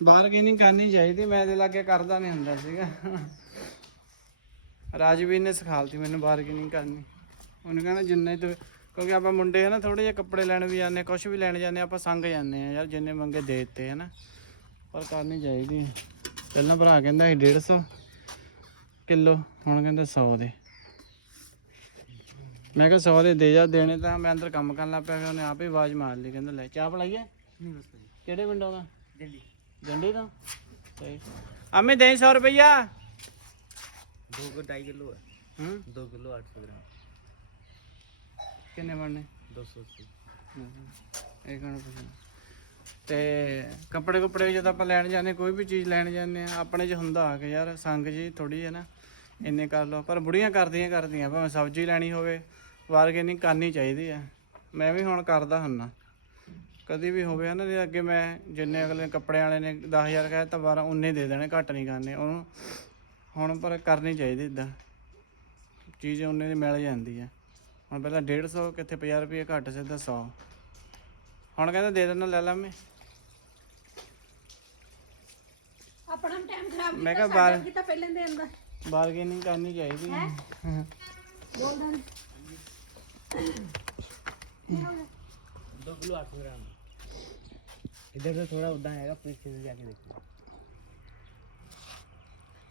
Bargaining ਕਰਨੀ ਚਾਹੀਦੀ ਮੈਂ ਇਹਦੇ ਲਾਗੇ ਕਰਦਾ ਨਹੀਂ ਹੁੰਦਾ ਸੀਗਾ। ਰਾਜਵੀਰ ਨੇ ਸਿਖਾਲਤੀ ਮੈਨੂੰ ਬਾਰਗੇਨਿੰਗ ਕਰਨੀ। ਉਹਨੇ ਕਹਿੰਦਾ ਜਿੰਨੇ ਤੂੰ ਕਿਉਂਕਿ ਆਪਾਂ ਮੁੰਡੇ ਹਨਾ ਥੋੜੇ ਜਿਹੇ ਕੱਪੜੇ ਲੈਣ ਵੀ ਜਾਂਦੇ ਕੁਝ ਵੀ ਲੈਣ ਜਾਂਦੇ ਆਪਾਂ ਸੰਗ ਜਾਂਦੇ ਆ ਯਾਰ ਜਿੰਨੇ ਮੰਗੇ ਦੇ ਦਿੱਤੇ ਹਨਾ ਪਰ ਕਰਨੀ ਚਾਹੀਦੀ ਹੈ। ਪਹਿਲਾਂ ਭਰਾ ਕਹਿੰਦਾ ਸੀ 150 ਕਿਲੋ ਹੁਣ ਕਹਿੰਦਾ 100 ਦੇ। ਮੈਂ ਕਿਹਾ 100 ਦੇ ਦੇ ਜਾ ਦੇਣੇ ਤਾਂ ਮੈਂ ਅੰਦਰ ਕੰਮ ਕਰਨ ਲੱਗ ਪਿਆ ਫਿਰ ਉਹਨੇ ਆਪੇ ਆਵਾਜ਼ ਮਾਰ ਲਈ ਕਹਿੰਦਾ ਲੈ ਚਾਹ ਪਲਾਈਏ ਨਹੀਂ ਬਸ ਭਾਜੀ ਕਿਹੜੇ ਪਿੰਡੋਂ ਦਾ ਜਲਦੀ ਜੰਡੀ ਤੋਂ ਸਹੀ ਆਮੇ ਦੇ 100 ਰੁਪਈਆ 2 को ढाई किलो है ਹੂੰ 2 किलो 800 ग्राम ਕਿੰਨੇ ਬਣਨੇ 200 अस्सी ਇਹ ਕਹਣਾ ਪੁੱਛਣਾ ਤੇ ਕੱਪੜੇ ਕੁਪੜੇ ਵੀ ਜਦੋਂ ਆਪਾਂ ਲੈਣ ਜਾਂਦੇ ਕੋਈ ਵੀ ਚੀਜ਼ ਲੈਣ ਜਾਂਦੇ ਆ ਆਪਣੇ 'ਚ ਹੁੰਦਾ ਆ ਕਿ ਯਾਰ ਸੰਗ ਜੀ ਥੋੜੀ ਹੈ ਨਾ ਇੰਨੇ ਕਰ ਲਓ ਪਰ ਬੁੜੀਆਂ ਕਰਦੀਆਂ ਕਰਦੀਆਂ ਭਾਵੇਂ ਸਬਜ਼ੀ ਲੈਣੀ ਹੋਵੇ ਬਾਰਗੇਨਿੰਗ ਕਰਨੀ ਚਾਹੀਦੀ ਆ ਮੈਂ ਵੀ ਹੁਣ ਕਰਦਾ ਹੁੰਨਾ ਕਦੀ ਵੀ ਹੋਵੇ ਨਾ ਜੇ ਅੱਗੇ ਮੈਂ ਜਿੰਨੇ ਅਗਲੇ ਕੱਪੜੇ ਵਾਲੇ ਨੇ 10000 ਕਹੇ ਤਾਂ 12 ਉਨੇ ਦੇ ਦੇਣੇ ਘੱਟ ਨਹੀਂ ਕਰਨੇ। ਉਹਨੂੰ ਹੁਣ ਪਰ ਕਰਨੀ ਚਾਹੀਦੀ ਇਦਾਂ ਚੀਜ਼ ਉਹਨੇ ਦੀ ਮਿਲ ਜਾਂਦੀ ਹੈ ਹੁਣ ਪਹਿਲਾਂ 150 ਕਿੱਥੇ 50 ਰੁਪਏ ਘੱਟ ਸਿੱਧਾ 100 ਹੁਣ ਕਹਿੰਦਾ ਦੇ ਦੇਣਾ ਲੈ ਲਾ ਮੈਂ। ਆਪਣਾ ਟਾਈਮ ਖਰਾਬ ਮੈਂ ਕਿਹਾ ਬਾਰ ਕੀਤਾ ਪਹਿਲਾਂ ਦੇ ਅੰਦਰ। ਬਾਰਗੇਨਿੰਗ ਕਰਨੀ ਚਾਹੀਦੀ ਹੈ? ਬੋਲ ਦਨ 2 ਕਿਲੋ 8 इधर से थोड़ा उदा आएगा फिर से जाके देखिए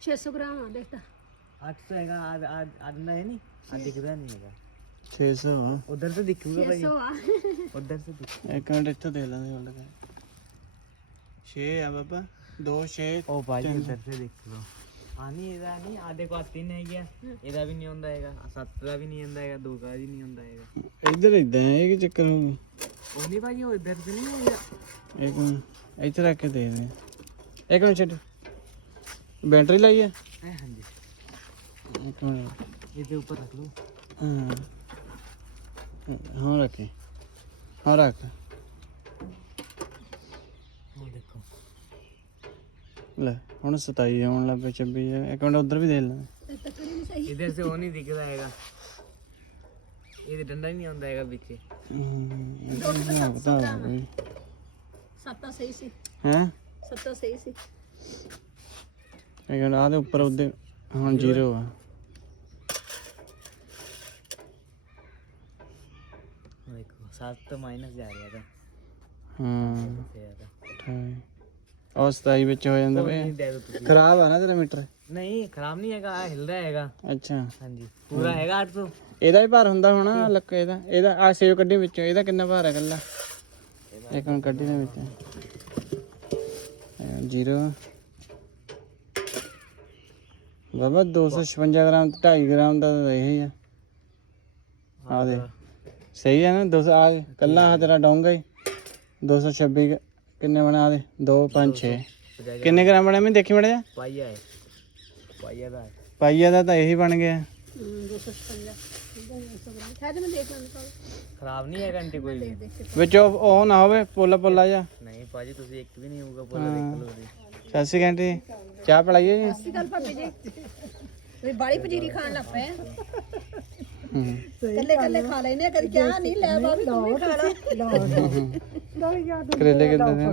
छः सौ ग्राम आ देखता आठ सौ आएगा आज आज आधा है नहीं आज दिख रहा नहीं होगा। छः सौ उधर से दिख रहा है। उधर से दिखेगा। एक मिनट इतना दे लेने वाला। है छः है बाबा दो छः ओ भाई उधर से देख लो हाँ एह्दा नी आधे कोला तिन्न आई गेआ एह्दा बी नहीं हम्म। होंदा हैगा सत्त दा बी नहीं होंदा हैगा दो का बी नहीं होंदा हैगा। इधर इदां है कि चक्कर हो नहीं भाई वो इधर से नहीं होगा। एक मिनट इधर रख के देख दे एक मिनट छोड़ बैटरी लाई है? हाँ जी। एक मिनट। इसके ऊपर रख लो। हाँ। हाँ रखे। हाँ रख। ਲੈ ਹੁਣ 27 ਆਉਣ ਲੱਗ ਪਏ 26 ਇੱਕ ਮਿੰਟ ਉਧਰ ਵੀ ਦੇ ਲੈ ਤੱਕੜੀ ਨਹੀਂ ਸਹੀ ਇਧਰ से वो नहीं दिख रहा हैगा ਇਹ ਡੰਡਾ ਹੀ ਨਹੀਂ ਆਉਂਦਾ ਹੈਗਾ ਵਿੱਚ ਸੱਤਾ ਸਹੀ ਸੀ ਹੈ ਸੱਤਾ ਸਹੀ ਸੀ ਇਹ ਆ ਦੇ ਉੱਪਰ ਉਹਦੇ ਹੁਣ ਜ਼ੀਰੋ ਆ ਉਹ ਦੇਖੋ 7 ਤੋਂ ਮਾਈਨਸ ਜਾ ਰਿਹਾ ਤਾਂ ਹਾਂ ਤੇ ਆਦਾ ਅਠਾਈ ਉਹ 27 ਵਿੱਚ ਹੋ ਜਾਂਦਾ ਨਹੀਂ ਦੇ ਤੁਸੀਂ। ਖਰਾਬ ਆ ਨਾ ਤੇਰਾ ਮੀਟਰ? ਨਹੀਂ ਖਰਾਬ ਨਹੀਂ ਹੈਗਾ ਆਹ ਹਿਲ ਰਿਹਾ ਹੈਗਾ। ਅੱਛਾ। ਹਾਂਜੀ ਪੂਰਾ ਹੈਗਾ 800 ਇਹਦਾ ਵੀ ਭਾਰ ਹੁੰਦਾ ਹੋਣਾ ਲੱਕ ਇਹਦਾ। ਇਹਦਾ ਆ ਸੇਵ ਕੱਢੀ ਵਿੱਚੋਂ ਇਹਦਾ ਕਿੰਨਾ ਭਾਰ ਹੈ ਕੱਲਾ? ਇੱਕ ਮਿੰਟ ਕੱਢੀ ਦੇ ਵਿੱਚ। ਜ਼ੀਰੋ। ਬਾਬਾ 256 ਗ੍ਰਾਮ ਤੇ 2.5 ਗ੍ਰਾਮ ਦਾ ਤਾਂ ਇਹ ਹੀ ਆ ਆ ਦੇ ਸਹੀ ਹੈ ਨਾ 200 ਆ ਕੱਲਾ ਆ ਤੇਰਾ ਡੋਂਗਾ ਹੀ। 226 ਕ- ਕਿੰਨੇ ਬਣਾ ਦੇ? 2 5 6 ਕਿੰਨੇ ਗ੍ਰਾਮ ਬਣਿਆ? ਮੈਂ ਦੇਖੀ ਮੜਿਆ। ਪਾਈਆ ਹੈ ਪਾਈਆ ਦਾ ਹੈ ਪਾਈਆ ਦਾ ਤਾਂ ਇਹੀ ਬਣ ਗਿਆ। 256 ਸ਼ਾਇਦ ਮੈਂ ਦੇਖ ਲੈਂਦਾ ਖਰਾਬ ਨਹੀਂ ਹੈਗਾ ਆਂਟੀ ਕੋਈ ਵੀ। ਵਿੱਚ ਉਹ ਉਹ ਨਾ ਹੋਵੇ ਪੋਲਾ ਪੋਲਾ ਜਾ ਨਹੀਂ ਭਾਜੀ ਤੁਸੀਂ ਇੱਕ ਵੀ ਨਹੀਂ ਹੋਊਗਾ ਬੋਲਾ ਦੇਖ ਲਓ ਉਹਦੀ। ਸਤਿ ਸ਼੍ਰੀ ਅਕਾਲ ਜੀ ਚਾਹ ਪਲਾਈਏ ਜੀ। ਸਤਿ ਗੱਲ ਭਾਬੀ ਜੀ। ਵੀ ਬਾੜੀ ਪਜੀਰੀ ਖਾਣ ਲੱਗ ਪਏ। ਹੂੰ। ਕੱਲੇ ਕੱਲੇ ਖਾ ਲੈਨੇ ਆ, ਕਦੀ ਚਾਹ ਨਹੀਂ ਲੈ ਬਾਬੀ ਤੂੰ ਵੀ ਖਾ ਲੈ। ਕਰੇਲੇ ਕਿੱਦਾਂ ਦੇ ਨੇ?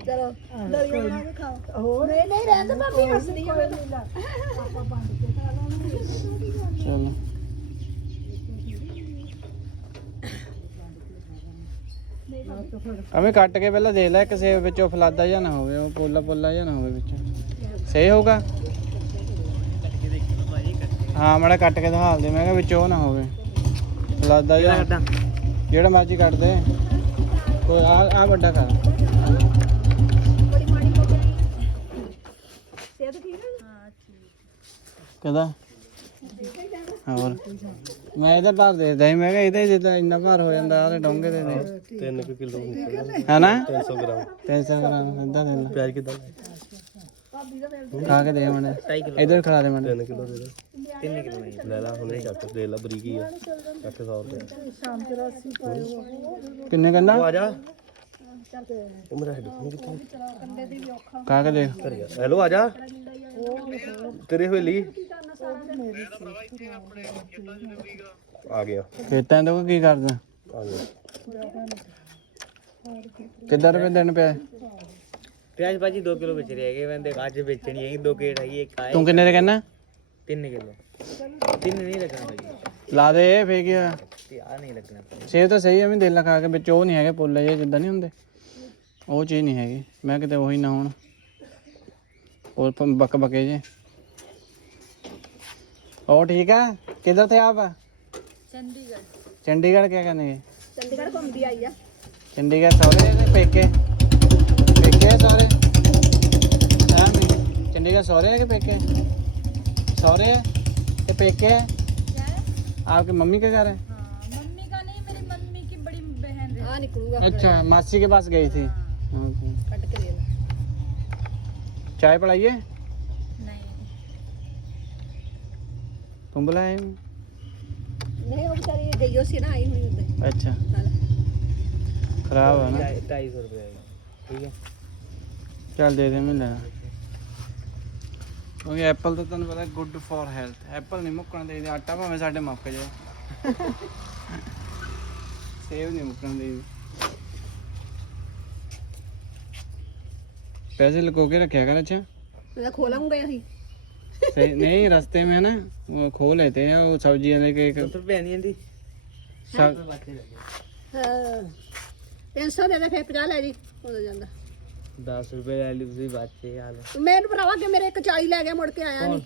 ਚਲੋ ਦਲੀਆ ਬਣਾ ਕੇ ਖਾਓ। ਹੋਰ? ਨਹੀਂ ਨਹੀਂ ਰਹਿੰਦਾ ਭਾਬੀ ਹੱਸਦੀ ਆ ਚਲੋ। ਅਵੇਂ ਕੱਟ ਕੇ ਪਹਿਲਾਂ ਦੇਖ ਲੈ ਕਿਸੇ ਵਿੱਚੋਂ ਫਲਾਦਾ ਜਾਂ ਨਾ ਹੋਵੇ ਉਹ ਪੋਲਾ ਪੋਲਾ ਜਾਂ ਨਾ ਹੋਵੇ ਵਿੱਚ। ਸਹੀ ਹੋਊਗਾ? ਹਾਂ ਮੜਾ ਕੱਟ ਕੇ ਦਿਖਾ ਦੇ ਮੈਂ ਕਿਹਾ ਵਿੱਚ ਉਹ ਨਾ ਹੋਵੇ। ਫਲਾਦਾ ਜਾਂ ਕੱਟਾਂ ਜਿਹੜਾ ਮਰਜ਼ੀ ਕੱਟ ਦੇ। ਕੋਈ ਆ ਆ ਵੱਡਾ ਕਰ। ਕਦਾ ਹੋਰ। ਮੈਂ ਇਹਦਾ ਭਾਰ ਦੇ ਦਈ ਮੈਂ ਕਿਹਾ ਇਹਦੇ ਜਿੱਦਾਂ ਇੰਨਾ ਭਾਰ ਹੋ ਜਾਂਦਾ ਆਹ ਡੋਂਗੇ ਦੇ ਦੇ। 3 ਕਿਲੋ ਹੈ ਨਾ 300 ਗ੍ਰਾਮ। 300 ਗ੍ਰਾਮ ਸਿੱਧਾ ਦੇ ਪਿਆਜ਼ ਕਿਦਾਂ? ਖਾ ਕੇ ਦੇ ਮਣੇ ਇਧਰ ਖਾ ਦੇ ਮਣੇ 3 ਕਿਲੋ ਦੇ ਦੇ। 3 ਕਿਲੋ ਨਹੀਂ। ਲੈ ਲਾ ਹੁਣੇ ਚੱਕ। ਦੇ ਲਾ ਬਰੀਕੀ ਆ। 100 ਰੁਪਏ। ਕਿੰਨੇ ਕੰਨਾ? ਆ ਜਾ। ਉਹ ਮੇਰਾ ਹੈਡਫੋਨ ਕਿੱਥੇ ਖਾ ਕੇ ਦੇਖ। ਕਰ ਗਿਆ ਹੈਲੋ ਆ ਜਾ। ਤੇਰੇ ਹਵੇਲੀ। ਆ ਗਿਆ। ਖੇਤਾਂ ਤੋਂ ਕੀ ਕਰਦਾ? ਆ ਗਿਆ। ਕਿੱਦਾਂ ਰੁਪਏ ਦਿਨ ਪਿਆ? ਪਿਆਜ਼ ਭਾਜੀ 2 ਕਿਲੋ ਵਿੱਚ ਰਹਿ ਗਏ ਬੰਦੇ ਅੱਜ ਵੇਚਣੀ ਹੈ 2 ਕਿਲੋ ਹੈਗੀ ਇੱਕ ਆਏ। ਤੂੰ ਕਿੰਨੇ ਦੇ ਕਹਿੰਦਾ 3 ਕਿਲੋ। 3 ਨਹੀਂ ਲੱਗਣਾ ਭਾਜੀ। ਲਾ ਦੇ ਫੇਰ ਕੀ ਹੋਇਆ? ਨਹੀਂ ਲੱਗਣਾ। ਸੇਬ ਤਾਂ ਸਹੀ ਐਵੇਂ ਦਿਲ ਲਗਾ ਕੇ ਵਿੱਚ ਉਹ ਨਹੀਂ ਹੈਗੇ ਪੁੱਲੇ ਜੇ ਜਿੱਦਾਂ ਨਹੀਂ ਹੁੰਦੇ। ਉਹ ਚੀਜ਼ ਨਹੀਂ ਹੈਗੀ। ਮੈਂ ਕਿਤੇ ਉਹੀ ਨਾ ਹੋਣ। ਹੋਰ ਪੰ ਬੱਕ ਬਕੇ ਜੇ। ਹੋਰ ਠੀਕ ਆ? ਕਿੱਧਰ ਤੇ ਆਪ ਚੰਡੀਗੜ੍ਹ। ਚੰਡੀਗੜ੍ਹ ਕਿਆ ਕਰਨਗੇ? ਚੰਡੀਗੜ੍ਹ ਘੁੰਮਦੀ ਆਈ ਆ। ਚੰਡੀਗੜ੍ਹ ਸੌਰੇ ਦੇ ਪੇਕੇ? आपके सौरे है कि पेके? सौरे है कि पेके है? आपके मम्मी के घर है? अच्छा मासी के पास गई थी। चाय पढ़ाइए? तुम बुलाए अच्छा। खराब है ना। ढाई सौ रुपये। ठीक है। चल दे दे मिल जाएगा। ਕਿਉਂਕਿ ਐਪਲ ਤਾਂ ਤੁਹਾਨੂੰ ਪਤਾ ਗੁੱਡ ਫॉर ਹੈਲਥ ਐਪਲ ਨਹੀਂ ਮੁੱਕਣਾ ਚਾਹੀਦਾ ਆਟਾ ਭਾਵੇਂ ਸਾਡੇ ਮੁੱਕ ਜਾਏ। ਸੇਬ ਨਹੀਂ ਮੁੱਕਣਾ ਚਾਹੀਦਾ ਪੈਸੇ ਲੁਕੋ ਕੇ ਰੱਖਿਆ ਕਰ ਅੱਛਾ। मैं खोला हूँ गया ही सही नहीं रास्ते में ना वो खो लेते हैं वो सब्जी वाले के एक- ਰੁਪਏ ਨਹੀਂ ਆਂਦੀ। सब- हाँ। तीन सौ दे दे फिर पचास ले जी हो जाता 10 ਰੁਪਏ ਲੈ ਲਈ ਤੁਸੀਂ ਬਾਚੇ ਹਾਲ ਮੈਨੂੰ ਭਰਾਵਾ ਕਿ ਮੇਰੇ ਇੱਕ 40 ਲੈ ਗਿਆ ਮੁੜ ਕੇ ਆਇਆ ਨਹੀਂ।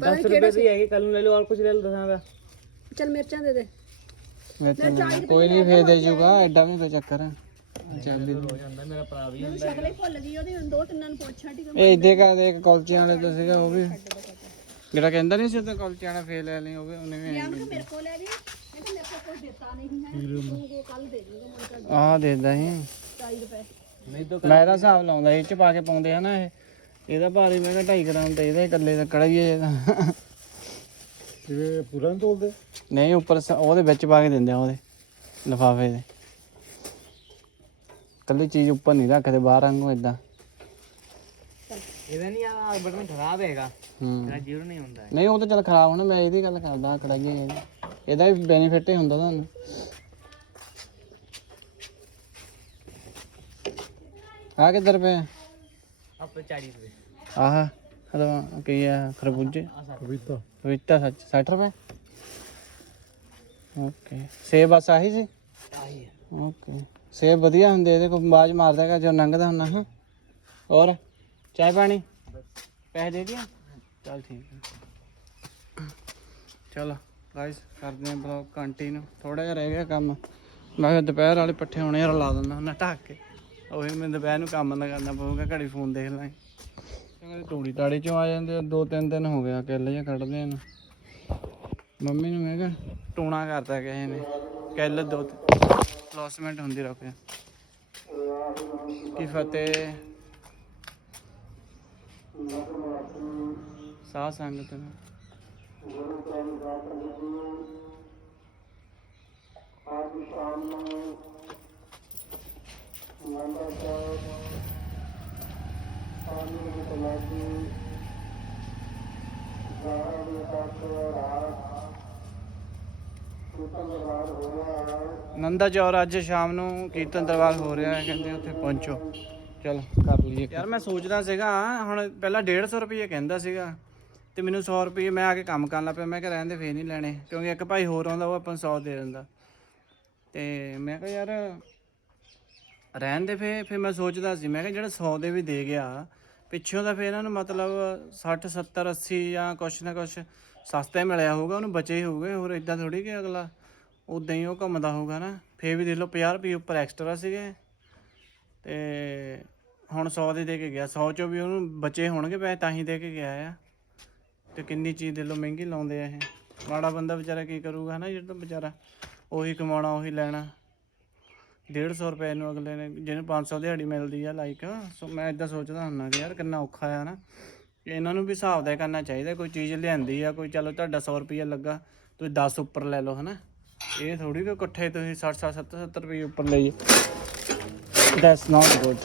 10 ਰੁਪਏ ਦੀ ਹੈਗੀ ਕੱਲ ਨੂੰ ਲੈ ਲਓ ਔਰ ਕੁਝ ਲੈ ਲਓ ਦਸਾਂ ਦਾ। ਮਿਰਚਾਂ ਦੇ ਦੇ। ਕੋਈ ਨਹੀਂ ਫੇਰ ਦੇ ਜੂਗਾ ਐਡਾ ਵੀ ਕੋਈ ਚੱਕਰ। ਹੈ। ਚੱਲ ਸੀ ਤਾਂ ਮੈਂ ਇਹਦਾ ਹਿਸਾਬ ਲਾਉਂਦਾ ਇਹ ਚ ਪਾ ਕੇ ਪਾਉਂਦੇ ਆ ਨਾ ਇਹ। ਇਹਦਾ ਭਾਰੀ ਮੈਂ ਕਿਹਾ 2.5 ਗ੍ਰਾਮ ਤੇ ਇਹਦਾ ਇਕੱਲੇ ਦਾ ਕੜਾਈ ਹੈ ਇਹਦਾ। ਇਹ ਪੂਰਾ ਨਹੀਂ ਤੋਲਦੇ? ਨਹੀਂ ਉੱਪਰ ਸ- ਉਹਦੇ ਵਿੱਚ ਪਾ ਕੇ ਦਿੰਦੇ ਆ ਉਹਦੇ ਲਿਫਾਫੇ ਦੇ। ਕੱਲੀ ਚੀਜ਼ ਉੱਪਰ ਨਹੀਂ ਰੱਖਦੇ ਬਾਹਰ ਵਾਂਗੂ ਇਦਾਂ ਇਹਦਾ ਨਹੀਂ ਆ ਬਟਨ ਖਰਾਬ ਹੈਗਾ। ਹੂੰ। ਜ਼ੀਰੋ ਨਹੀਂ ਹੁੰਦਾ। ਨਹੀਂ ਉਹ ਤਾਂ ਚੱਲ ਖਰਾਬ ਹੋਣਾ ਮੈਂ ਇਹਦੀ ਗੱਲ ਕਰਦਾ ਕੜਾਈਆਂ ਇਹਦੀ। ਇਹਦਾ ਵੀ ਬੈਨੀਫਿਟ ਹੀ ਹੁੰਦਾ ਤੁਹਾਨੂੰ। ਆ ਕਿੱਧਰ ਪਏ ਆਪੇ 40 ਰੁਪਏ ਆਹ ਹਲਵਾ ਕੀ ਆ ਖਰਬੂਜੇ? ਆ ਪਪੀਤਾ ਪਪੀਤਾ ਸੱਚ 60 ਰੁਪਏ? ਓਕੇ ਸੇਬ ਬਸ ਆਹੀ ਸੀ? ਆਹੀ ਓਕੇ ਸੇਬ ਵਧੀਆ ਹੁੰਦੇ ਇਹਦੇ ਕੋਲ ਬਾਜ ਮਾਰਦਾ ਹੈਗਾ ਜੋ ਲੰਘਦਾ ਹੁੰਦਾ ਹਾਂ ਹੋਰ ਚਾਹ ਪਾਣੀ? ਪੈਸੇ ਦੇ ਦਿਆ? ਚਲ ਠੀਕ ਹੈ ਚਲੋ ਗਾਇਸ ਕਰਦੇ ਹਾਂ ਬਲੌਗ ਕੰਟੀਨਿਊ ਥੋੜਾ ਜਿਹਾ ਰਹਿ ਗਿਆ ਕੰਮ। ਮੈਂ ਕਿਹਾ ਦੁਪਹਿਰ ਵਾਲੇ ਪੱਠੇ ਹੋਣੇ ਯਾਰ ਲਾ ਦਿੰਦਾ ਨਾ ਢੱਕ ਕੇ। ਉਹੀ ਮੈਨੂੰ ਦੁਪਹਿਰ ਨੂੰ ਕੰਮ ਨਾ ਕਰਨਾ ਪਊਗਾ ਘੜੀ ਫੋਨ ਦੇਖ ਲਾਂ ਕਹਿੰਦੇ ਤੂੜੀ ਤਾੜੀ ਚੋਂ ਆ ਜਾਂਦੇ ਆ, ਦੋ ਤਿੰਨ ਦਿਨ ਹੋ ਗਿਆ ਕਿੱਲ ਜਾਂ ਕੱਢਦੇ ਨੇ ਮੰਮੀ ਨੂੰ ਮੈਂ ਕਿਹਾ ਟੂਣਾ ਕਰਤਾ ਕਿਸੇ ਨੇ ਕਿੱਲ ਦੋ ਲੌਸਮੈਂਟ ਹੁੰਦੀ ਰੱਖਿਆ ਕੀ ਫਤਿਹ। ਸਾਹ ਸੰਗਤ ਨੂੰ ਨੰਦਾ ਚੌਰ ਅੱਜ ਸ਼ਾਮ ਨੂੰ ਕੀਰਤਨ ਦਰਬਾਰ ਹੋ ਰਿਹਾ ਹੈ, ਕਹਿੰਦੇ ਉੱਥੇ ਪਹੁੰਚੋ। ਚਲ, ਕਰ ਲਈਏ। ਯਾਰ ਮੈਂ ਸੋਚਦਾ ਸੀਗਾ, ਹੁਣ ਪਹਿਲਾਂ 150 ਰੁਪਏ ਕਹਿੰਦਾ ਸੀਗਾ, ਤੇ ਮੈਨੂੰ 100 ਰੁਪਏ ਮੈਂ ਆ ਕੇ ਕੰਮ ਕਰਨ ਲੱਗ ਪਿਆ, ਮੈਂ ਕਿਹਾ ਰਹਿੰਦੇ ਫੇਰ ਨਹੀਂ ਲੈਣੇ, ਕਿਉਂਕਿ ਇੱਕ ਭਾਈ ਹੋਰ ਆਉਂਦਾ, ਉਹ ਆਪਾਂ ਨੂੰ 100 ਦੇ ਦਿੰਦਾ। ਤੇ ਮੈਂ ਕਿਹਾ ਯਾਰ ਰਹਿਣ ਦੇ ਫੇ ਫਿਰ ਮੈਂ ਸੋਚਦਾ ਸੀ, ਮੈਂ ਕਿਹਾ ਜਿਹੜਾ 100 ਦੇ ਵੀ ਦੇ ਗਿਆ, ਪਿੱਛੋਂ ਦਾ ਫੇ ਇਹਨਾਂ ਨੂੰ ਮਤਲਬ 60 70 80 ਜਾਂ ਕੁਛ ਨਾ ਕੁਛ ਸਸਤਾ ਹੀ ਮਿਲਿਆ ਹੋਊਗਾ, ਉਹਨੂੰ ਬਚੇ ਹੀ ਹੋਊਗੇ, ਹੋਰ ਇਦਾਂ ਥੋੜੀ ਕਿ ਅਗਲਾ ਉਦਾਂ ਹੀ ਉਹ ਘੁੰਮਦਾ ਹੋਊਗਾ ਨਾ। ਫੇ ਵੀ ਦੇਖ ਲਓ 50 ਰੁਪਏ ਉੱਪਰ ਐਕਸਟਰਾ ਸੀਗੇ ਤੇ ਹੁਣ 100 ਦੇ ਦੇ ਕੇ ਗਿਆ 100 ਚੋਂ ਵੀ ਉਹਨੂੰ ਬਚੇ ਹੋਣਗੇ ਪੈਸੇ, ਤਾਂ ਹੀ ਦੇ ਕੇ ਗਿਆ ਆ। ਤੇ ਕਿੰਨੀ ਚੀਜ਼ ਦੇ ਲੋ ਮਹਿੰਗੀ ਲਾਉਂਦੇ ਆ ਇਹ। ਮਾੜਾ ਬੰਦਾ ਵਿਚਾਰਾ ਕੀ ਕਰੂਗਾ ਹਨਾ ਜਿਹੜਾ ਵਿਚਾਰਾ ਉਹੀ ਕਮਾਉਣਾ, ਉਹੀ ਲੈਣਾ। 150 ਰੁਪਏ ਨੂੰ ਅਗਲੇ ਨੇ, ਜਿਹਨੂੰ 500 ਦਿਹਾੜੀ ਮਿਲਦੀ ਆ ਲਾਈਕ ਸੋ ਮੈਂ ਇਦਾਂ ਸੋਚਦਾ ਹੁੰਦਾ ਕਿ ਯਾਰ ਕਿੰਨਾ ਔਖਾ ਆ ਨਾ। ਇਹਨਾਂ ਨੂੰ ਵੀ ਹਿਸਾਬ ਦਾ ਕਰਨਾ ਚਾਹੀਦਾ, ਕੋਈ ਚੀਜ਼ ਲਿਆਂਦੀ ਆ, ਕੋਈ ਚਲੋ ਤੁਹਾਡਾ 100 ਰੁਪਏ ਲੱਗਾ, ਤੁਸੀਂ 10 ਉੱਪਰ ਲੈ ਲਓ, ਹਨਾ। ਇਹ ਥੋੜੀ ਕਿ ਇਕੱਠੇ ਤੁਸੀਂ 60 60 70 70 ਰੁਪਏ ਉੱਪਰ ਲਈ। ਦੈਟਸ ਨਾਟ ਗੁੱਡ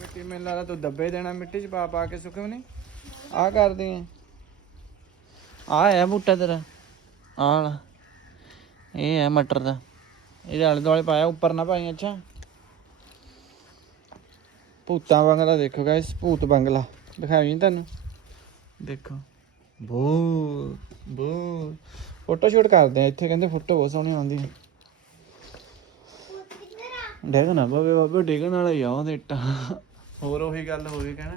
ਮਿੱਟੀ ਮੈਨੂੰ ਲੱਗਦਾ ਤੂੰ ਦੱਬੇ ਦੇਣਾ, ਮਿੱਟੀ 'ਚ ਪਾ ਪਾ ਕੇ ਸੁੱਕੇ ਨਹੀਂ। ਆ ਕਰਦੀ ਆ। ਆ ਹੈ ਬੂਟਾ ਤੇਰਾ। ਆਹ ਇਹ ਹੈ ਮਟਰ ਦਾ। ਇਹਦੇ ਆਲੇ ਦੁਆਲੇ ਪਾਇਆ ਉੱਪਰ ਨਾ ਪਾਈ ਅੱਛਾ। ਭੂਤਾਂ ਬੰਗਲਾ ਦੇਖੋ ਗਾਇਸ ਭੂਤ ਬੰਗਲਾ। ਦਿਖਾਈ ਤੁਹਾਨੂੰ? ਦੇਖੋ। ਬਹੁਤ ਬਹੁਤ। ਫੋਟੋ ਸ਼ੂਟ ਕਰਦੇ ਆ ਇੱਥੇ ਕਹਿੰਦੇ ਫੋਟੋ ਬਹੁਤ ਸੋਹਣੀ ਆਉਂਦੀ ਹੈ ਡੇਗਣਾ ਬਾਬੇ ਬਾਬੇ ਡੇਗਣ ਵਾਲਾ ਹੀ ਆ ਉਹਦੇ ਇੱਟਾਂ। ਹੋਰ ਉਹੀ ਗੱਲ ਹੋ ਗਈ ਕਹਿਣਾ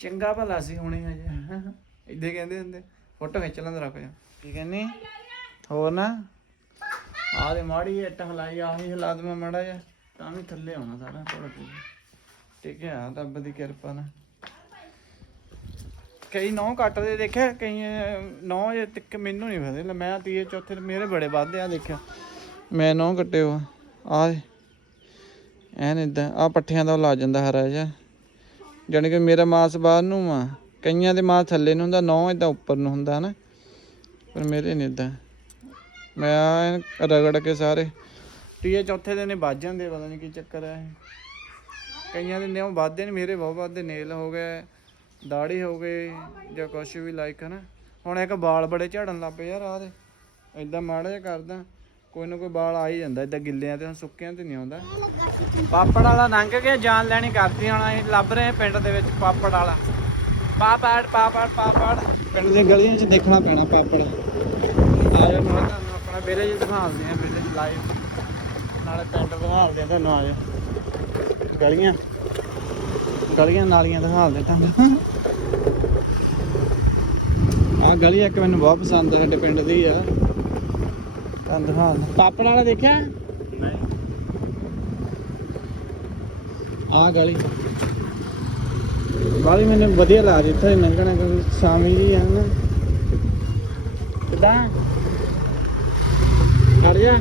ਚੰਗਾ ਭਲਾ ਸੀ ਹੁਣੇ ਹਜੇ। ਇੱਦੇ ਕਹਿੰਦੇ ਹੁੰਦੇ। ਫੋਟੋ ਖਿੱਚ ਲੈਂਦੇ ਰੱਖ ਜਾ ਕੀ ਕਹਿੰਨੀ ਹੋਰ ਨਾ? ਆਹ ਦੇ ਮਾੜੀ ਇੱਟ ਹਲਾਈ, ਆਹੀ ਹਲਾ ਦਵਾਂ ਮਾੜਾ ਜਿਹਾ, ਤਾਂ ਵੀ ਥੱਲੇ ਆਉਣਾ ਸਾਰਾ ਥੋੜਾ ਥੋੜਾ ਠੀਕ ਹੈ ਆ ਰੱਬ ਦੀ ਕਿਰਪਾ ਨਾਲ। ਕਈ ਨੌ ਕੱਟਦੇ ਦੇਖਿਆ, ਕਈ ਨੌ ਜੇ ਤੱਕ ਮੈਨੂੰ ਨਹੀਂ ਪਤਾ ਮੈਂ ਤੀਏ ਚੌਥੇ ਮੇਰੇ ਬੜੇ ਵੱਧਦੇ ਆ, ਦੇਖਿਆ। ਮੈਂ ਨੌ ਕੱਟੇ ਹੋ ਆ। ਐਨ ਇਦਾਂ ਆ ਪੱਠਿਆਂ ਦਾ ਲਾ ਜਾਂਦਾ ਹਰਾ ਜਿਹਾ। ਜਾਣੀ ਕਿ ਮੇਰਾ ਮਾਸ ਬਾਹਰ ਨੂੰ ਆ। ਕਈਆਂ ਦੇ ਮਾਸ ਥੱਲੇ ਨੂੰ ਹੁੰਦਾ ਨੌ ਇਦਾਂ ਉੱਪਰ ਨੂੰ ਹੁੰਦਾ ਨਾ ਪਰ ਮੇਰੇ ਨਹੀਂ ਇਦਾਂ ਮੈਂ ਰਗੜ ਕੇ ਸਾਰੇ। ਤੀਏ ਚੌਥੇ ਦਿਨ ਹੀ ਵੱਜ ਜਾਂਦੇ ਪਤਾ ਨਹੀਂ ਕੀ ਚੱਕਰ ਹੈ ਕਈਆਂ ਦੇ ਨਿਉ ਵੱਧਦੇ ਨੇ, ਮੇਰੇ ਬਹੁਤ ਵੱਧਦੇ, ਨੇਲ ਹੋ ਗਏ ਦਾੜੀ ਹੋ ਗਈ ਜਾਂ ਕੁਛ ਵੀ ਲਾਈਕ ਹਨਾ। ਹੁਣ ਇੱਕ ਵਾਲ ਬੜੇ ਝੜਨ ਲੱਗ ਪਏ ਯਾਰ ਆਹ ਦੇ। ਏਦਾਂ ਮਾੜਾ ਜਿਹਾ ਕਰਦਾ, ਕੋਈ ਨਾ ਕੋਈ ਵਾਲ ਆ ਹੀ ਜਾਂਦਾ, ਏਦਾਂ ਗਿੱਲਿਆਂ ਤੇ ਹੁਣ ਸੁੱਕਿਆਂ ਤੇ ਨਹੀਂ ਆਉਂਦਾ। ਪਾਪੜ ਵਾਲਾ ਲੰਘ ਗਿਆ, ਜਾਨ ਲੈਣੀ ਕਰਦੀ ਹੁਣ ਅਸੀਂ, ਲੱਭ ਰਹੇ ਪਿੰਡ ਦੇ ਵਿੱਚ ਪਾਪੜ ਵਾਲਾ। ਪਾਪੜ ਪਾਪੜ ਪਾਪੜ ਪਿੰਡ ਦੀਆਂ ਗਲੀਆਂ 'ਚ ਦੇਖਣਾ ਪੈਣਾ ਪਾਪੜ। ਤੁਹਾਨੂੰ ਆਪਣਾ ਦਿਖਾਉਂਦੇ ਆ ਵਿਲੇਜ ਲਾਈਵ ਨਾਲੇ ਪਿੰਡ ਦਿਖਾਉਂਦੇ ਆ ਤੁਹਾਨੂੰ ਆ ਗਲੀਆਂ। ਗਲੀਆਂ ਨਾਲੀਆਂ ਦਿਖਾਉਂਦੇ ਤੁਹਾਨੂੰ। ਆ ਗਲੀ ਇੱਕ ਮੈਨੂੰ ਬਹੁਤ ਪਸੰਦ ਆ, ਸਾਡੇ ਪਿੰਡ ਦੀ ਆ। ਤੁਹਾਨੂੰ ਦਿਖਾਉਂਦਾ। ਪਾਪੜ ਵਾਲਾ ਦੇਖਿਆ? ਆ ਗਲੀ। ਗਲੀ ਮੈਨੂੰ ਵਧੀਆ ਲੱਗਦੀ, ਇੱਥੇ ਲੰਘਣਾ ਕਿਉਂਕਿ ਸ਼ਾਮੀ ਜੀ ਆ ਨਾ। ਕਿਦਾਂ? ਹਟ ਜਾ।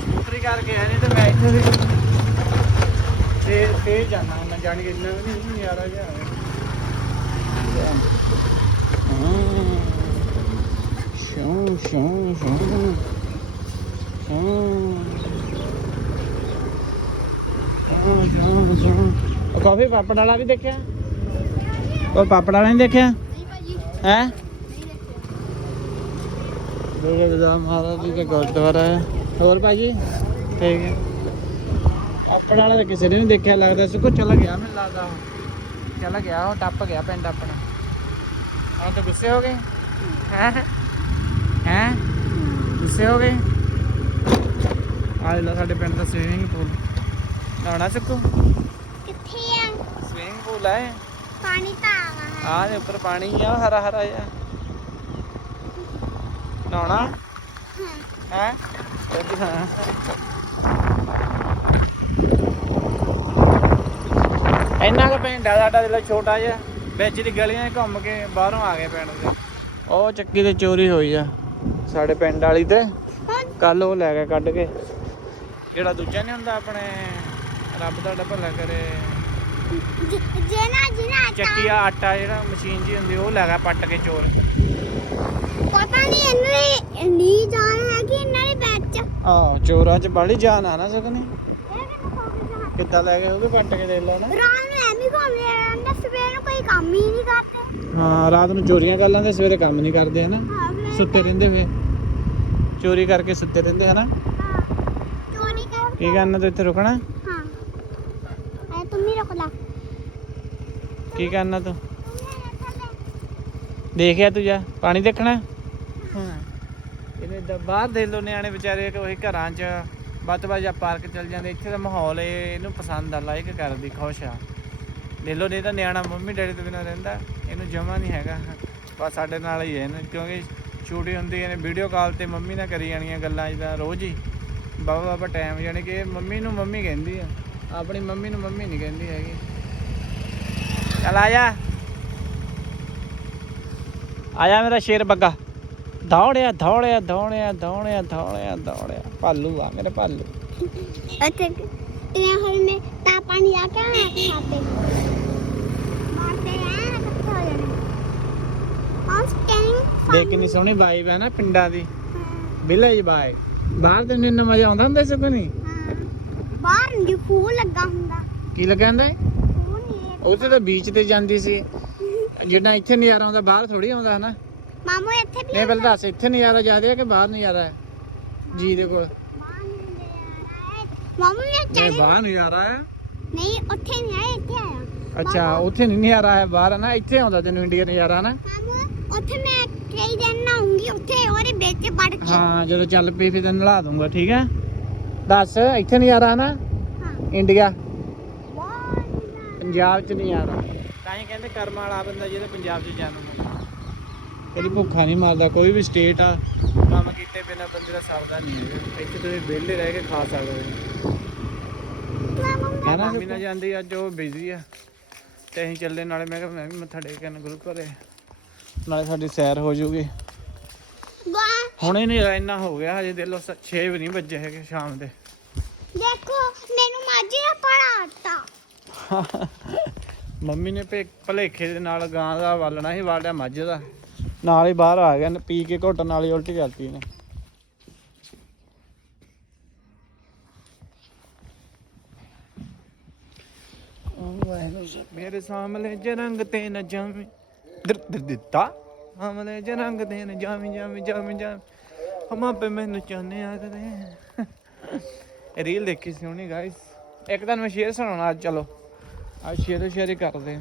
ਸਕੂਟਰੀ ਕਰਕੇ ਆ ਨਹੀਂ ਤੇ ਮੈਂ ਇੱਥੇ ਵੀ ਤੇ ਤੇ ਜਾਣਾ ਮੈਂ ਜਾਣੀ ਕਿ ਇੰਨਾ ਵੀ ਨਹੀਂ ਯਾਰਾ ਜਾ ਸ਼ੋਂ। ਸ਼ੋਂ ਸ਼ੋਂ। ਉਹ ਕਾਫੀ ਪਾਪੜ ਵਾਲਾ ਵੀ ਦੇਖਿਆ? ਉਹ ਪਾਪੜ ਵਾਲਾ ਨਹੀਂ ਦੇਖਿਆ? ਨਹੀਂ ਭਾਜੀ। ਹੈ? ਨਹੀਂ ਦੇਖਿਆ ਬੋਲੇ ਵਿਦਾ ਮਹਾਰਾਜ ਜੀ ਦਾ ਗੁਰਦੁਆਰਾ ਹੈ। ਹੋਰ ਭਾਜੀ? ਠੀਕ ਹੈ। ਆਪਣਾ ਵਾਲਾ ਤਾਂ ਕਿਸੇ ਨੇ ਨਹੀਂ ਦੇਖਿਆ ਲੱਗਦਾ ਸੀ ਕੋ ਚਲਾ ਗਿਆ ਮੈਨੂੰ ਲੱਗਦਾ। ਚਲਾ ਗਿਆ ਉਹ ਟੱਪ ਗਿਆ ਪਿੰਡ ਆਪਣਾ। ਹਾਂ ਤਾਂ ਗੁੱਸੇ ਹੋ ਗਏ। ਹੈ? ਹੈ? ਗੁੱਸੇ ਹੋ ਗਏ? ਆ ਲੈ ਸਾਡੇ ਪਿੰਡ ਦਾ ਸਵਿਮਿੰਗ ਪੂਲ ਨਹਾਉਣਾ ਸਿੱਕੂ? ਕਿੱਥੇ ਆ? ਸਵਿਮਿੰਗ ਪੂਲ ਹੈ ਪਾਣੀ ਤਾਂ ਆਵਾ। ਆ ਦੇ ਉੱਪਰ ਪਾਣੀ ਆ ਹਰਾ ਨਹਾਉਣਾ? ਹੈ? ਇੰਨਾ ਕੁ ਪਿੰਡ ਆ ਸਾਡਾ ਜਿਹੜਾ ਛੋਟਾ ਜਿਹਾ ਵਿੱਚ ਦੀ ਗਲੀਆਂ 'ਚ ਘੁੰਮ ਕੇ ਬਾਹਰੋਂ ਆ ਗਏ ਪਿੰਡ ਦੇ। ਉਹ ਚੱਕੀ ਤੇ ਚੋਰੀ ਹੋਈ ਆ ਸਾਡੇ ਪਿੰਡ ਵਾਲੀ ਤੇ। ਕੱਲ ਉਹ ਲੈ ਕੇ ਕੱਢ ਕੇ। ਜਿਹੜਾ ਦੂਜਾ ਨਹੀਂ ਹੁੰਦਾ ਆਪਣੇ ਰੱਬ ਤੁਹਾਡਾ ਭਲਾ ਕਰੇ। ਜੇ ਨਾ ਜਿਨਾ ਚੱਕੀਆ ਆਟਾ। ਜਿਹੜਾ ਮਸ਼ੀਨ ਜੀ ਹੁੰਦੀ ਉਹ ਲੈ ਗਿਆ ਪੱਟ ਕੇ ਚੋਰ। ਪਤਾ ਨਹੀਂ ਇਹਨੇ ਨਹੀਂ ਜਾਣਾ ਹੈ ਕਿ ਇਹਨਾਂ ਦੇ ਵਿੱਚ। ਆ ਚੋਰਾਂ 'ਚ ਬਾਲੀ ਜਾਨ ਆ ਨਾ ਸਕਨੇ ਕਿੱਦਾਂ। ਲੈ ਗਏ ਉਹ ਵੀ ਪੱਟ ਕੇ ਦੇ ਲਓ ਨਾ। ਰਾਤ ਨੂੰ ਐਵੇਂ ਘੁੰਮਦੇ ਰਹਿੰਦੇ ਸਵੇਰ ਨੂੰ ਕੋਈ ਕੰਮ ਹੀ ਨਹੀਂ ਕਰਦੇ। ਹਾਂ ਰਾਤ ਨੂੰ ਚੋਰੀਆਂ ਕਰ ਲੈਂਦੇ ਸਵੇਰੇ ਕੰਮ ਨਹੀਂ ਕਰਦੇ ਹਨਾ। ਸੁੱਤੇ ਰਹਿੰਦੇ ਹੋਏ ਚੋਰੀ ਕਰਕੇ ਸੁੱਤੇ ਰਹਿੰਦੇ ਹਨਾ। ਚੋਰੀ ਕਰ ਕੀ ਕਰਨਾ ਤੂੰ ਇੱਥੇ ਰੁਕਣਾ? ਹਾਂ। ਐ ਤੁਮ ਹੀ ਰਖ ਲਾ। ਕੀ ਕਰਨਾ ਤੂੰ? ਦੇਖਿਆ ਤੂੰ ਜਾ ਪਾਣੀ ਦੇਖਣਾ? ਇਹਨੇ ਏਦਾਂ ਬਾਹਰ ਦੇ ਲੋ ਨਿਆਣੇ ਵਿਚਾਰੇ ਉਹੀ ਘਰਾਂ 'ਚ ਬੱਤ ਬੱਤ ਜਾਂ ਪਾਰਕ ਚਲ ਜਾਂਦੇ। ਇੱਥੇ ਦਾ ਮਾਹੌਲ ਇਹਨੂੰ ਪਸੰਦ ਆ ਲਾਈਕ ਕਰਦੀ, ਖੁਸ਼ ਆ। ਲੈ ਲੋ ਨਹੀਂ ਤਾਂ ਨਿਆਣਾ ਮੰਮੀ ਡੈਡੀ ਤੋਂ ਬਿਨਾਂ ਰਹਿੰਦਾ, ਇਹਨੂੰ ਜਮਾ ਨਹੀਂ ਹੈਗਾ। ਬਸ ਸਾਡੇ ਨਾਲ ਹੀ ਹੈ ਇਹਨੂੰ, ਕਿਉਂਕਿ ਛੁੱਟੀ ਹੁੰਦੀ ਇਹਨੇ ਵੀਡੀਓ ਕਾਲ ਤੇ ਮੰਮੀ ਨਾਲ ਕਰੀ ਜਾਣੀਆਂ ਗੱਲਾਂ ਜਿੱਦਾਂ ਰੋਜ਼ ਹੀ। ਬਾਬਾ ਬਾਬਾ ਟਾਈਮ ਯਾਨੀ ਕਿ ਮੰਮੀ ਨੂੰ ਮੰਮੀ ਕਹਿੰਦੀ ਆ। ਆਪਣੀ ਮੰਮੀ ਨੂੰ ਮੰਮੀ ਨਹੀਂ ਕਹਿੰਦੀ ਹੈਗੀ। ਚੱਲ ਆ ਜਾ। ਆ ਮੇਰਾ ਸ਼ੇਰ ਬੱਗਾ। ਦੌੜਿਆ ਦੌੜਿਆ ਦੌੜਿਆ ਦੌੜਿਆ ਦੌੜਿਆ ਦੌੜਿਆ। ਭਾਲੂ ਆ ਮੇਰੇ ਭਾਲੂ। ਅੱਛਾ ਤੇ ਹੁਣ ਮੈਂ ਤਾਂ ਪਾਣੀ ਆ ਕੇ ਆਇਆ ਖਾਤੇ ਮਾਰਦੇ ਆ ਕਿੱਥੇ ਹੋ ਜਾਣੇ। ਹਾਂ ਸਟੈਂਗ ਦੇਖ ਕਿੰਨੀ ਸੋਹਣੀ ਵਾਈਬ ਹੈ ਨਾ ਪਿੰਡਾਂ ਦੀ। ਵਿਲੇਜ ਬਾਈ ਬਾਹਰ ਦੇ ਨਿੰਨ ਮਜ਼ਾ ਆਉਂਦਾ ਹੁੰਦਾ ਸੀ ਕੋਈ ਨਹੀਂ? ਬਾਹਰ ਨਹੀਂ ਫੂਲ ਲੱਗਾ ਹੁੰਦਾ। ਕੀ ਲੱਗਾ ਹੁੰਦਾ ਫੂਲ ਨਹੀਂ ਉੱਥੇ ਤਾਂ ਬੀਚ ਤੇ ਜਾਂਦੀ ਸੀ। ਜਿੱਦਾਂ ਇੱਥੇ ਨਜ਼ਾਰਾ ਆਉਂਦਾ ਬਾਹਰ ਥੋੜੀ ਆਉਂਦਾ ਹਨਾ। ਮਾਮੂ ਇੱਥੇ ਵੀ ਨਹੀਂ ਪਹਿਲਾਂ ਦੱਸ ਇੱਥੇ ਨਜ਼ਾਰਾ ਜ਼ਿਆਦਾ ਹੈ ਕਿ ਬਾਹਰ ਨਜ਼ਾਰਾ ਹੈ? ਜੀ ਦੇ ਕੋਲ। ਬਾਹਰ ਨਹੀਂ ਮੰਮੀ ਨੇ ਇਹ ਚੜੇ ਬਾਹਰ ਨਜ਼ਾਰਾ ਆ ਨਹੀਂ ਉੱਥੇ ਨਹੀਂ ਆਇਆ ਇੱਥੇ ਆਇਆ। ਅੱਛਾ ਉੱਥੇ ਨਹੀਂ ਨਜ਼ਾਰਾ ਹੈ ਬਾਹਰ ਨਾ ਇੱਥੇ ਆਉਂਦਾ ਤੈਨੂੰ ਇੰਡੀਆ ਨਜ਼ਾਰਾ ਨਾ? ਮਾਮੂ ਉੱਥੇ ਮੈਂ ਕਈ ਦਿਨ ਨਹਾਉਂਗੀ ਉੱਥੇ ਉਹਦੇ ਵਿੱਚ ਵੜ ਕੇ ਹਾਂ ਜਦੋਂ ਚੱਲ ਪਈ ਫਿਰ ਤੈਨੂੰ ਨਲਾ ਦੂੰਗਾ ਠੀਕ ਹੈ? ਦੱਸ ਇੱਥੇ ਨਜ਼ਾਰਾ ਨਾ? ਹਾਂ। ਇੰਡੀਆ? ਬਹੁਤ ਪੰਜਾਬ 'ਚ ਨਜ਼ਾਰਾ। ਤਾਂ ਹੀ ਕਹਿੰਦੇ ਕਰਮ ਵਾਲਾ ਬੰਦਾ ਜਿਹਦੇ ਪੰਜਾਬ 'ਚ ਜਨਮ ਕਦੀ ਭੁੱਖਾ ਨਹੀਂ ਮਰਦਾ ਕੋਈ ਵੀ ਸਟੇਟ ਆ ਕੰਮ ਕੀਤੇ ਬਿਨਾ ਬੰਦੇ ਦਾ ਸਰਦਾ ਨਹੀਂ ਹੈਗਾ ਇੱਥੇ ਤੁਸੀਂ ਵਿਹਲੇ ਰਹਿ ਕੇ ਖਾ ਸਕਦੇ ਹੋ। ਮੰਮੀ ਨਾਲ ਜਾਂਦੀ ਅੱਜ ਉਹ ਬਿਜ਼ੀ ਆ। ਤੇ ਅਸੀਂ ਚੱਲੇ ਨਾਲੇ ਮੈਂ ਕਿਹਾ ਮੈਂ ਵੀ ਮੱਥਾ ਟੇਕ ਕੇ ਆਉਣਾ ਗੁਰੂ ਘਰੇ ਨਾਲੇ ਸਾਡੀ ਸੈਰ ਹੋ ਜੂਗੀ। ਹੁਣੇ ਨਹੀਂ ਇੰਨਾ ਹੋ ਗਿਆ ਹਜੇ ਦੇ ਲੋ 6 ਵੀ ਨਹੀਂ ਵੱਜੇ ਹੈਗੇ ਸ਼ਾਮ ਦੇ। ਦੇਖੋ ਮੈਨੂੰ ਮਾਜੀ ਦਾ ਪੜਾਤਾ ਮੰਮੀ ਨੇ ਭਲੇਖੇ ਦੇ ਨਾਲ ਗਾਂ ਦਾ ਵਾਲਣਾ ਸੀ ਵਾਲਿਆ ਮੱਝ ਦਾ। ਨਾਲ ਹੀ ਬਾਹਰ ਆ ਗਿਆ ਪੀ ਕੇ ਘੁੱਟ ਨਾਲ ਹੀ ਉਲਟੀ ਕਰਤੀ ਨੇ ਉਹ ਵਾਹਿਗੁਰੂ ਸਾਹਿਬ, ਮੇਰੇ ਸਾਹਮਣੇ ਜਰੰਗ ਤੇ ਨਾ ਜਾਵੀਂ। ਦਰ ਦਰ ਦਿੱਤਾ। ਸਾਹਮਣੇ ਜਰੰਗ ਤੇ ਨਾ ਜਾਵੀਂ ਜਾਵੀਂ ਜਾਵੀਂ ਜਾਵੀਂ। ਹਮਾਂ ਪੇ ਮੈਨੂੰ ਚਾਹਨੇ ਆ ਕਦੇ ਰੀਲ ਦੇਖੀ ਸੀ ਹੁਣੀ ਗਾਇਸ ਇੱਕ ਤੁਹਾਨੂੰ ਮੈਂ ਸ਼ੇਅਰ ਸੁਣਾਉਣਾ ਅੱਜ ਚਲੋ। ਅੱਜ ਸ਼ੇਅਰ ਸ਼ੇਅਰ ਹੀ ਕਰਦੇ ਆ।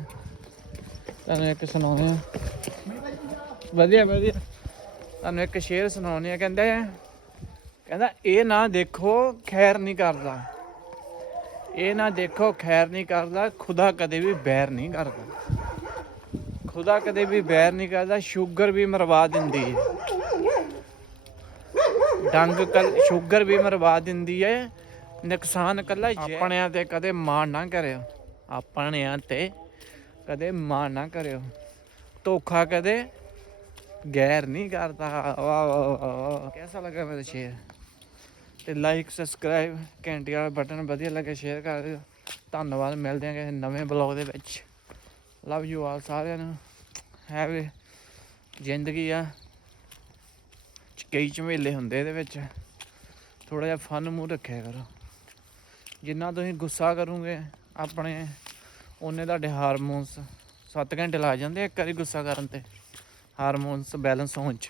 ਤੁਹਾਨੂੰ ਇੱਕ ਸੁਣਾਉਂਦੇ ਆ। ਵਧੀਆ ਵਧੀਆ। ਤੁਹਾਨੂੰ ਇੱਕ ਸ਼ੇਅਰ ਸੁਣਾਉਂਦੇ ਆ ਕਹਿੰਦੇ ਕਹਿੰਦਾ ਇਹ ਨਾ ਦੇਖੋ ਖੈਰ ਨਹੀਂ ਕਰਦਾ। ਇਹ ਨਾ ਦੇਖੋ ਖੈਰ ਨਹੀਂ ਕਰਦਾ ਖੁਦਾ ਕਦੇ ਵੀ ਬੈਰ ਨਹੀਂ ਕਰਦਾ। ਖੁਦਾ ਕਦੇ ਵੀ ਬੈਰ ਨਹੀਂ ਕਰਦਾ ਸ਼ੂਗਰ ਵੀ ਮਰਵਾ ਦਿੰਦੀ ਹੈ। ਡੰਗ ਕਲ ਸ਼ੂਗਰ ਵੀ ਮਰਵਾ ਦਿੰਦੀ ਹੈ। ਨੁਕਸਾਨ ਕੱਲਾ ਆਪਣਿਆਂ ਤੇ ਕਦੇ ਮਾਣ ਨਾ ਕਰਿਓ। ਆਪਣਿਆਂ ਤੇ ਕਦੇ ਮਾਣ ਨਾ ਕਰਿਓ। ਧੋਖਾ ਕਦੇ ਗੈਰ ਨਹੀਂ ਕਰਦਾ। ਵਾਹ ਵਾਹ ਵਾਹ ਵਾਹ ਕਿਹਦਾ ਲੱਗਾ ਮੇਰਾ ਸ਼ੇਅਰ ਤੇ ਲਾਈਕ ਸਬਸਕ੍ਰਾਈਬ ਘੰਟੀ ਵਾਲਾ ਬਟਨ ਵਧੀਆ ਲੱਗੇ ਸ਼ੇਅਰ ਕਰ ਦਿਓ। ਧੰਨਵਾਦ, ਮਿਲਦੇ ਹਾਂ ਕਿਸੇ ਨਵੇਂ ਬਲੌਗ ਦੇ ਵਿੱਚ। ਲਵ ਯੂ ਆਲ ਸਾਰਿਆਂ ਨੂੰ। ਹੈਵ ਜ਼ਿੰਦਗੀ ਆ। ਕਈ ਝਮੇਲੇ ਹੁੰਦੇ ਇਹਦੇ ਵਿੱਚ। ਥੋੜਾ ਜਿਹਾ ਫਨ ਮੂੰਹ ਰੱਖਿਆ ਕਰੋ। ਜਿੰਨਾ ਤੁਸੀਂ ਗੁੱਸਾ ਕਰੋਗੇ, ਆਪਣੇ ਉਹਨੇ ਤੁਹਾਡੇ ਹਾਰਮੋਨਸ 7 ਘੰਟੇ ਲੱਗ ਜਾਂਦੇ ਇੱਕ ਵਾਰੀ ਗੁੱਸਾ ਕਰਨ ਤੇ। ਹਾਰਮੋਨਸ ਬੈਲੈਂਸ ਹੋਣ ਚ।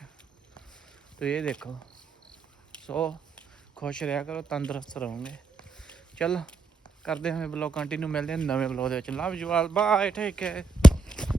ਤੇ ਇਹ ਦੇਖੋ। ਸੋ ਖੁਸ਼ ਰਿਹਾ ਕਰੋ, ਤੰਦਰੁਸਤ ਰਹੋਗੇ। ਚਲ, ਕਰਦੇ ਹਾਂ ਬਲੌਗ ਕੰਟੀਨਿਊ ਮਿਲਦੇ ਹਾਂ ਨਵੇਂ ਬਲੌਗ ਦੇ ਵਿੱਚ। Love you all bye take